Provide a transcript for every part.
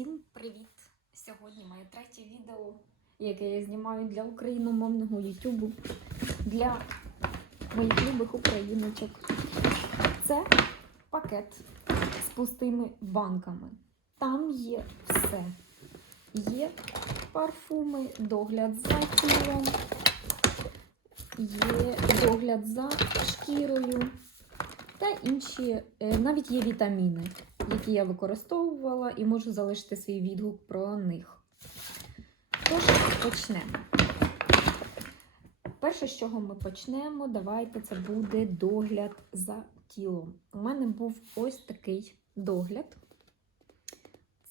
Всім привіт! Сьогодні моє третє відео, яке я знімаю для україномовного Ютубу для моїх любих україночок. Це пакет з пустими банками. Там є все. Є парфуми, догляд за тілом, є догляд за шкірою та інші, е, навіть є вітаміни, які я використовувала і можу залишити свій відгук про них. Тож, почнемо. Перше, з чого ми почнемо, давайте це буде догляд за тілом. У мене був ось такий догляд.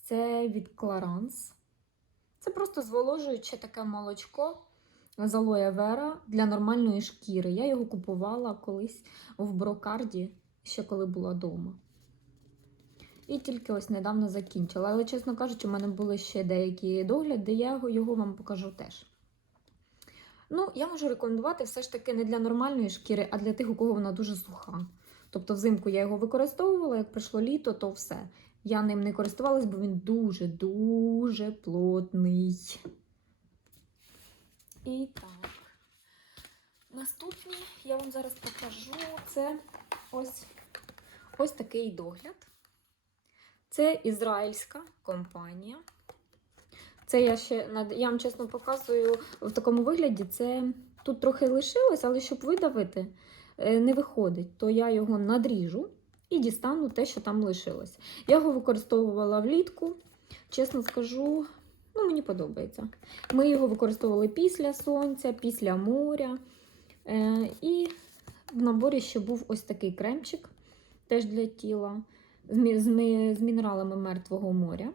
Це від Clarins. Це просто зволожуюче таке молочко з алоє вера для нормальної шкіри. Я його купувала колись в брокарді, ще коли була вдома. І тільки ось недавно закінчила. Але, чесно кажучи, у мене були ще деякі догляди, я його- вам покажу теж. Ну, я можу рекомендувати все ж таки не для нормальної шкіри, а для тих, у кого вона дуже суха. Тобто взимку я його використовувала, як прийшло літо, то все. Я ним не користувалась, бо він дуже-дуже плотний. І так. Наступні я вам зараз покажу. Це ось, ось такий догляд. Це ізраїльська компанія. Це я ще я вам чесно показую в такому вигляді. Це тут трохи лишилось, але щоб видавити, е, не виходить, то я його надріжу і дістану те, що там лишилось. Я його використовувала влітку. Чесно скажу, ну мені подобається. Ми його використовували після сонця, після моря. Е, і в наборі ще був ось такий кремчик, теж для тіла, з, з, з мінералами мертвого моря.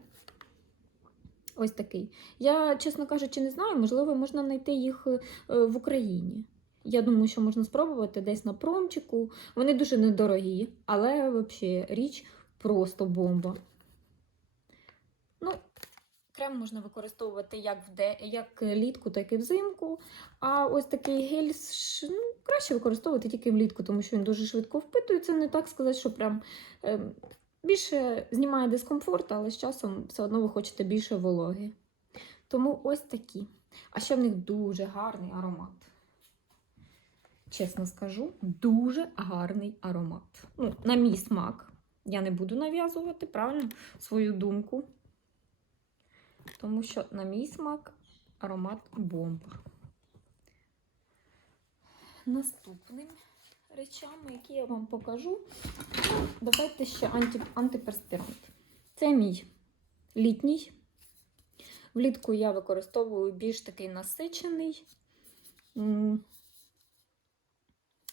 Ось такий. Я, чесно кажучи, не знаю, можливо, можна знайти їх е, в Україні. Я думаю, що можна спробувати десь на промчику. Вони дуже недорогі, але взагалі річ просто бомба. Ну, крем можна використовувати як, в де, як літку, так і взимку. А ось такий гель ну, краще використовувати тільки влітку, тому що він дуже швидко впитується. Не так сказати, що прям ем, більше знімає дискомфорт, але з часом все одно ви хочете більше вологи. Тому ось такі. А ще в них дуже гарний аромат. Чесно скажу, дуже гарний аромат. Ну, на мій смак. Я не буду нав'язувати правильно свою думку. Тому що на мій смак аромат бомба. Наступним речами, які я вам покажу, давайте ще анті, антиперспірант. Це мій літній. Влітку я використовую більш такий насичений,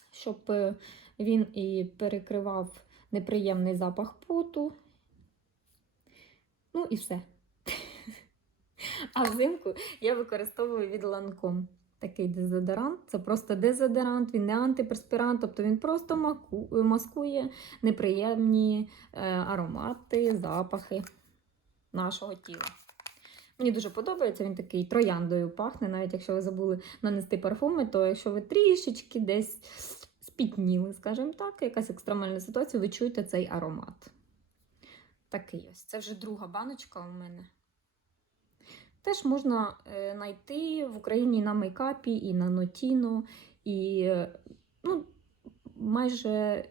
щоб е, він і перекривав неприємний запах поту. Ну і все. А взимку я використовую від Lancome такий дезодорант. Це просто дезодорант, він не антиперспірант, тобто він просто маскує неприємні е, аромати, запахи нашого тіла. Мені дуже подобається, він такий трояндою пахне, навіть якщо ви забули нанести парфуми, то якщо ви трішечки десь спітніли, скажімо так, якась екстремальна ситуація, ви чуєте цей аромат. Такий ось. Це вже друга баночка у мене. Теж можна е, знайти в Україні на мейкапі, і на Нотіно, і е, ну, майже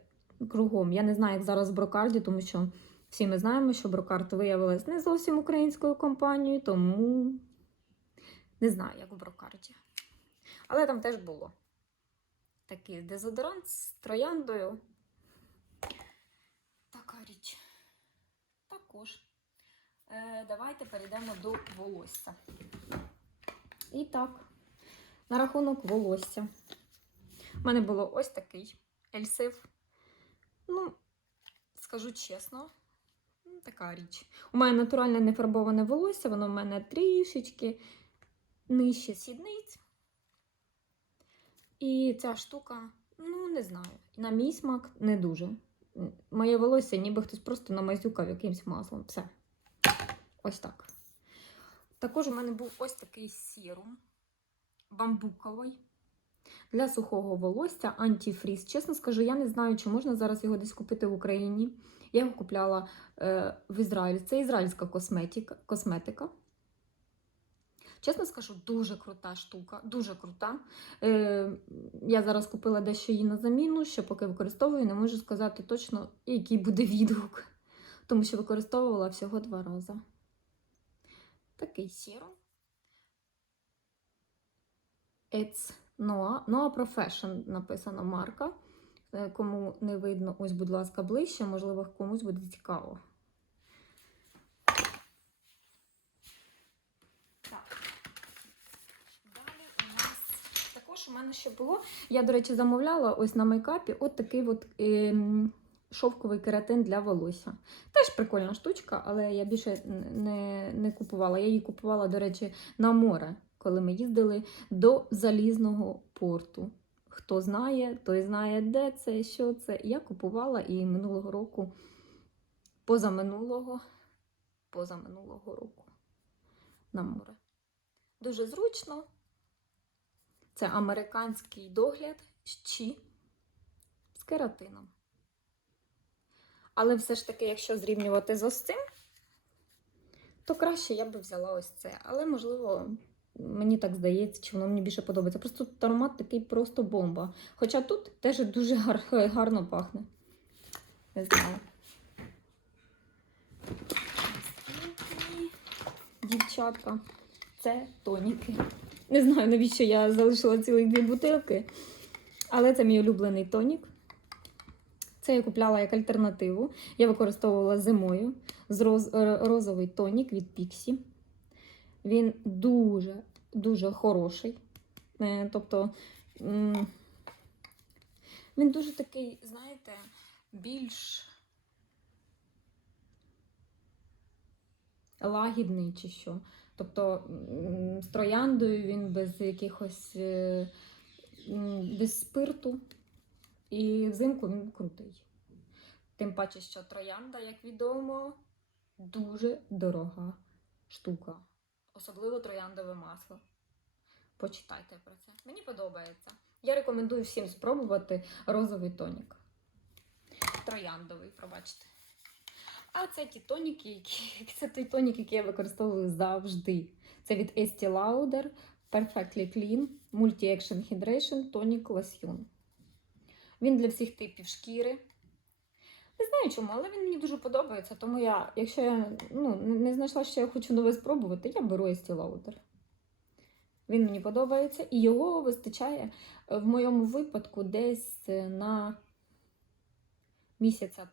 кругом. Я не знаю, як зараз в Брокарді, тому що всі ми знаємо, що Брокард виявилась не зовсім українською компанією, тому не знаю, як в Брокарді. Але там теж було. Такий дезодорант з трояндою. Така річ. Також. Е, давайте перейдемо до волосся. І так, на рахунок волосся. У мене було ось такий ельсив. Ну, скажу чесно, ну, така річ. У мене натуральне нефарбоване волосся, воно в мене трішечки нижче сідниць. І ця штука, ну, не знаю, на мій смак не дуже. Моє волосся, ніби хтось просто намазюкав якимось маслом. Все. Ось так. Також у мене був ось такий сірум бамбуковий для сухого волосся антифріз. Чесно скажу, я не знаю, чи можна зараз його десь купити в Україні. Я його купляла е, в Ізраїлі. Це ізраїльська косметика. косметика. Чесно скажу, дуже крута штука, дуже крута. Е, я зараз купила дещо її на заміну, ще поки використовую, не можу сказати точно, який буде відгук, тому що використовувала всього два рази. Такий сіром. It's Noah. Noah Profession написана марка. Е, Кому не видно, ось, будь ласка, ближче, можливо, комусь буде цікаво. У мене ще було. Я, до речі, замовляла ось на мейкапі от такий от ем, шовковий кератин для волосся. Теж прикольна штучка, але я більше не, не купувала. Я її купувала, до речі, на море, коли ми їздили до залізного порту. Хто знає, той знає, де це, що це. Я купувала і минулого року, позаминулого, позаминулого року на море. Дуже зручно. Це американський догляд щі з кератином. Але все ж таки, якщо зрівнювати з ось цим, то краще я би взяла ось це. Але, можливо, мені так здається, чи воно мені більше подобається. Просто тут аромат такий просто бомба. Хоча тут теж дуже гар- гарно пахне. Не знаю. Дівчатка, це тоніки. Не знаю, навіщо я залишила цілих дві бутилки, але це мій улюблений тонік. Це я купляла як альтернативу. Я використовувала зимою з роз, е, розовий тонік від Pixie. Він дуже, дуже хороший. Е, Тобто він дуже такий, знаєте, більш лагідний чи що. Тобто з трояндою він без якихось е, без спирту. І взимку він крутий. Тим паче, що троянда, як відомо, дуже дорога штука. Особливо трояндове масло. Почитайте про це. Мені подобається. Я рекомендую всім спробувати розовий тонік. Трояндовий, пробачте. А це ті тоніки, які це той тонік, який я використовую завжди. Це від Estee Lauder Perfectly Clean Multi-Action Hydration Tonic Lotion. Він для всіх типів шкіри. Не знаю чому, але він мені дуже подобається. Тому я, якщо я ну, не знайшла, що я хочу нове спробувати, я беру Estee Lauder. Він мені подобається, і його вистачає е, в моєму випадку десь е, на місяця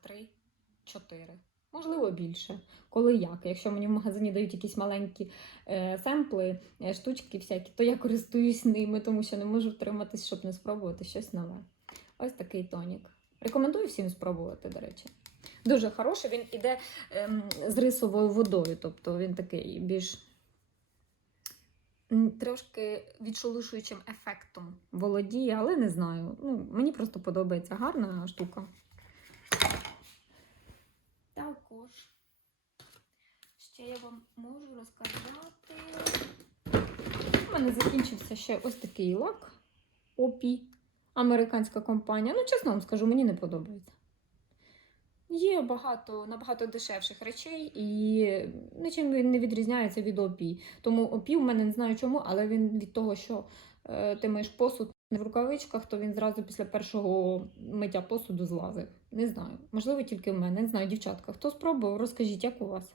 3-4. Можливо, більше. Коли як. Якщо мені в магазині дають якісь маленькі е, семпли, е, штучки всякі, то я користуюсь ними, тому що не можу втриматись, щоб не спробувати щось нове. Ось такий тонік. Рекомендую всім спробувати, до речі. Дуже хороший, він іде ем, з рисовою водою, тобто він такий більш трошки відшелушуючим ефектом володіє, але не знаю. Ну, мені просто подобається гарна штука. Також ще я вам можу розказати. У мене закінчився ще ось такий лак Опі. Американська компанія. Ну, чесно вам скажу, мені не подобається. Є багато набагато дешевших речей, і нічим він не відрізняється від опі. Тому опі в мене не знаю чому, але він від того, що е, ти маєш посуд в рукавичках, то він зразу після першого миття посуду злазив. Не знаю. Можливо, тільки в мене. Не знаю, дівчатка. Хто спробував, розкажіть, як у вас.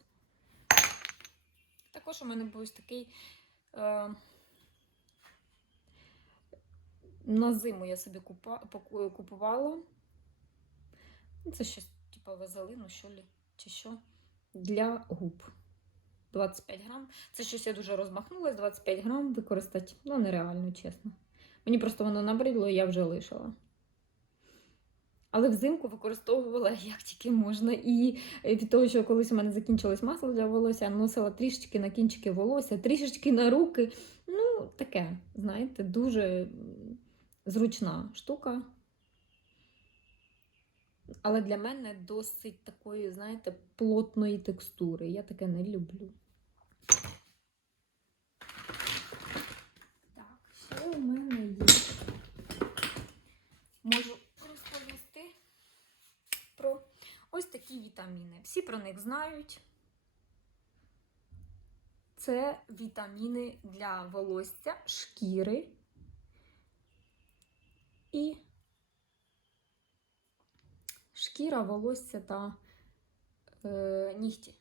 Також у мене був такий. Е, на зиму я собі купувала. Ну, Це щось типу вазелину, що лі, чи що. Для губ. 25 грам. Це щось я дуже розмахнулась, 25 грам використати. Ну, нереально, чесно. Мені просто воно набридло, і я вже лишила. Але взимку використовувала як тільки можна. І від того, що колись у мене закінчилось масло для волосся, носила трішечки на кінчики волосся, трішечки на руки. Ну, таке, знаєте, дуже зручна штука. Але для мене досить такої, знаєте, плотної текстури. Я таке не люблю. Так, що у мене є? Можу розповісти про ось такий від вітаміни. Всі про них знають. Це вітаміни для волосся, шкіри і шкіра, волосся та е, нігті.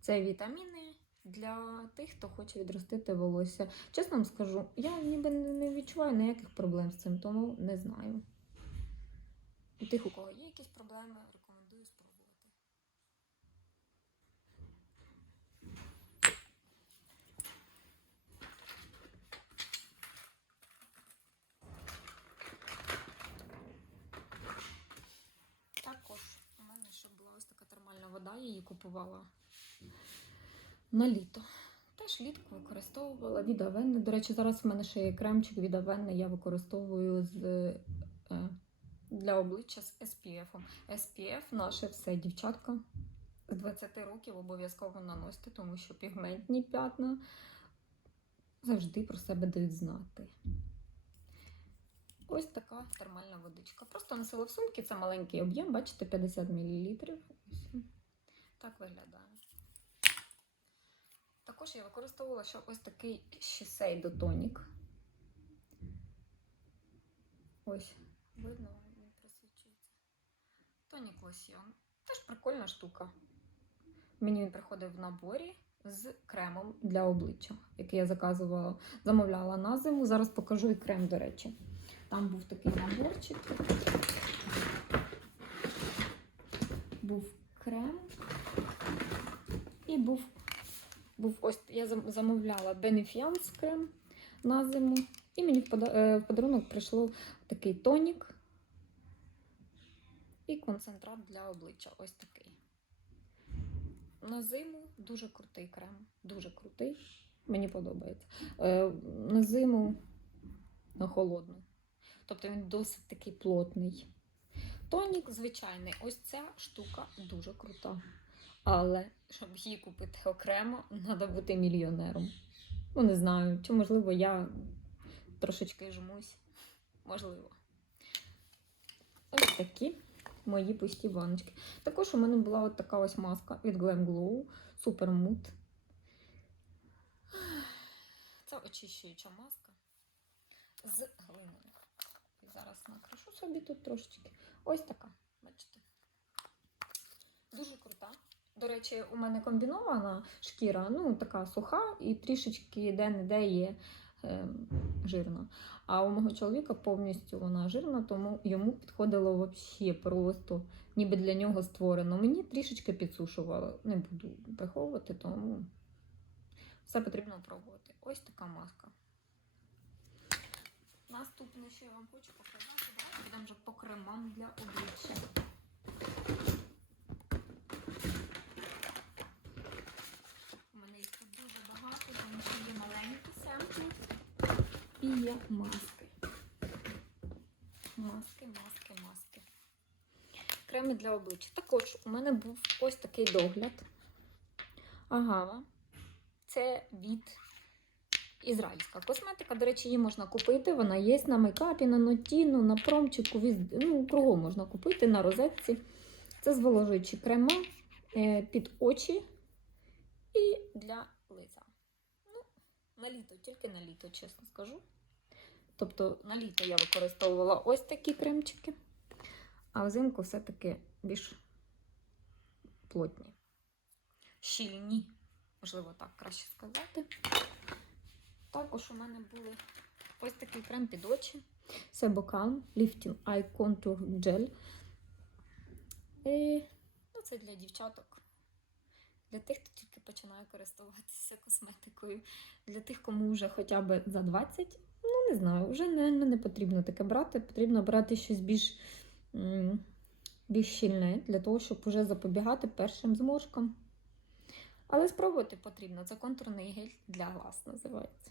Це вітаміни для тих, хто хоче відростити волосся. Чесно вам скажу, я ніби не відчуваю ніяких проблем з цим, тому не знаю. У тих, у кого є якісь проблеми, рекомендую спробувати. Також у мене ще була ось така вода, її купувала на літо. Теж літку використовувала від Авенни. До речі, зараз в мене ще є кремчик від Авенни, я використовую з, е, для обличчя з SPF. SPF наше все, дівчатка. З 20 років обов'язково наносити, тому що пігментні п'ятна завжди про себе дають знати. Ось така термальна водичка. Просто носила в сумки, це маленький об'єм, бачите, 50 мл. Ось. Так виглядає. Також я використовувала ще ось такий Shiseido тонік. Ось, видно, він просвічується. Тонік лосьйон. Теж прикольна штука. Мені він приходив в наборі з кремом для обличчя, який я заказувала, замовляла на зиму. Зараз покажу і крем, до речі. Там був такий наборчик. Був крем. І був, був ось я замовляла Benefiance крем на зиму. І мені в е, подарунок прийшло такий тонік і концентрат для обличчя. Ось такий. На зиму дуже крутий крем. Дуже крутий. Мені подобається. Е, на зиму на холодну. Тобто він досить такий плотний. Тонік звичайний. Ось ця штука дуже крута. Але щоб її купити окремо, треба бути мільйонером. Ну, не знаю, чи можливо я трошечки жмусь. Можливо. Ось такі мої пусті баночки. Також у мене була от така ось маска від Glam Glow Super Mood. Це очищуюча маска з глиною. Зараз накришу собі тут трошечки. Ось така, бачите. Дуже крута. До речі, у мене комбінована шкіра, ну така суха і трішечки де-не-де є е, жирна. А у мого чоловіка повністю вона жирна, тому йому підходило взагалі просто, ніби для нього створено. Мені трішечки підсушувало. Не буду приховувати, тому все потрібно пробувати. Ось така маска. Наступне, що я вам хочу показати, давайте підемо вже по кремам для обличчя. У мене їх тут дуже багато, тому що є маленькі і є маски. Маски, маски, маски. Креми для обличчя. Також у мене був ось такий догляд. Агава. Це від ізраїльська косметика. До речі, її можна купити. Вона є на мейкапі, на нотіну, на промчику, ну, кругом можна купити на розетці. Це зволожуючі крема е, під очі і для на літо, тільки на літо, чесно скажу. Тобто на літо я використовувала ось такі кремчики, а взимку все-таки більш плотні. Щільні, можливо, так краще сказати. Також у мене були ось такий крем під очі. Це Bocam Lifting Eye Contour Gel. І, ну, це для дівчаток. Для тих, хто тільки починає користуватися косметикою. Для тих, кому вже хоча б за 20, ну не знаю, вже не, не, потрібно таке брати. Потрібно брати щось більш, більш щільне для того, щоб вже запобігати першим зморшкам. Але спробувати потрібно. Це контурний гель для глаз називається.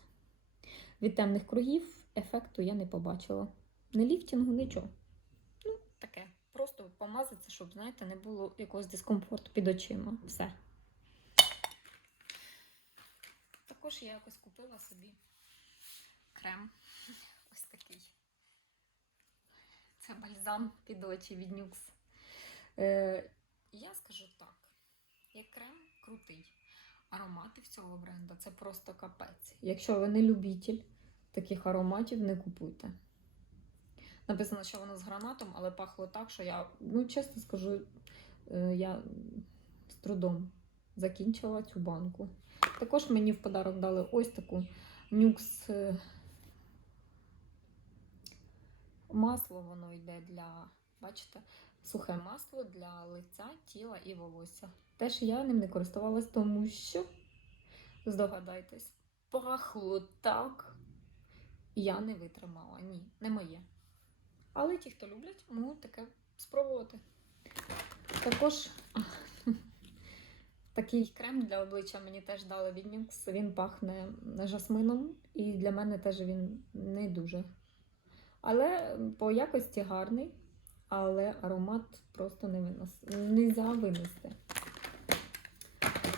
Від темних кругів ефекту я не побачила. Не ліфтінгу, нічого. Ну, таке. Просто помазатися, щоб, знаєте, не було якогось дискомфорту під очима. Все. Також я якось купила собі крем. Ось такий. Це бальзам під очі від Нюкс. Е, я скажу так: як крем крутий. Аромати в цього бренду це просто капець. Якщо ви не любитель таких ароматів, не купуйте. Написано, що воно з гранатом, але пахло так, що я, ну чесно скажу, е, я з трудом закінчила цю банку. Також мені в подарок дали ось таку нюкс е, масло, воно йде для, бачите, сухе масло для лиця, тіла і волосся. Теж я ним не користувалась, тому що, здогадайтесь, пахло так. Я не витримала. Ні, не моє. Але ті, хто люблять, можуть таке спробувати. Також такий крем для обличчя мені теж дали від Nux. Він пахне жасмином, і для мене теж він не дуже. Але по якості гарний, але аромат просто не винос... Нельзя винести.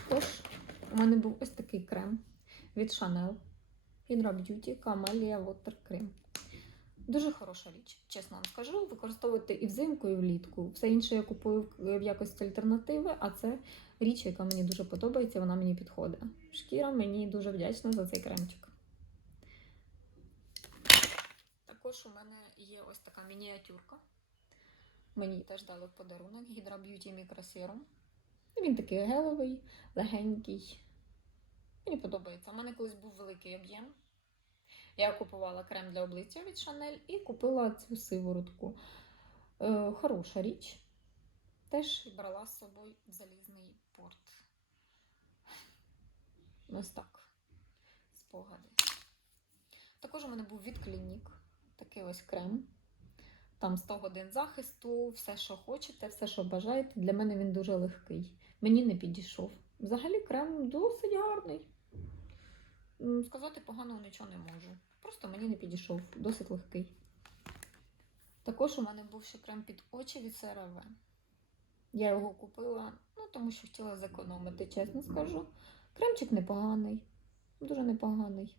Тож, у мене був ось такий крем від Chanel Hydra Beauty Camellia Water Cream. Дуже хороша річ, чесно вам скажу. Використовуйте і взимку, і влітку. Все інше я купую в якості альтернативи, а це річ, яка мені дуже подобається, вона мені підходить. Шкіра мені дуже вдячна за цей кремчик. Також у мене є ось така мініатюрка. Мені теж дали подарунок Hydra Beauty Micro Він такий гелевий, легенький. Мені подобається. У мене колись був великий об'єм. Я купувала крем для обличчя від Chanel і купила цю сиворотку. Е, хороша річ. Теж брала з собою в залізний Ось так. Спогади. Також у мене був від Клінік. Такий ось крем. Там 100 годин захисту, все, що хочете, все, що бажаєте. Для мене він дуже легкий. Мені не підійшов. Взагалі крем досить гарний. Сказати поганого нічого не можу. Просто мені не підійшов, досить легкий. Також у мене був ще крем під очі від CeraVe. Я його купила, ну тому що хотіла зекономити, чесно скажу. Кремчик непоганий, дуже непоганий.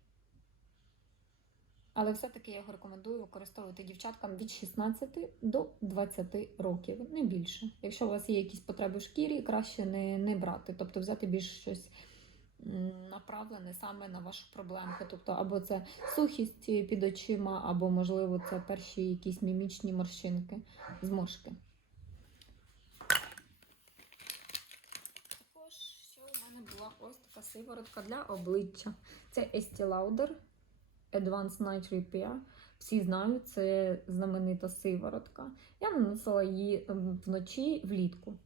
Але все-таки я його рекомендую використовувати дівчаткам від 16 до 20 років, не більше. Якщо у вас є якісь потреби в шкірі, краще не, не брати, тобто взяти більш щось направлене саме на вашу проблемку. Тобто, або це сухість під очима, або, можливо, це перші якісь мімічні морщинки, зморшки. Також ще у мене така сиворотка для обличчя. Це Estee Lauder Advanced Night Repair. Всі знають, це знаменита сиворотка. Я наносила її ем, вночі влітку.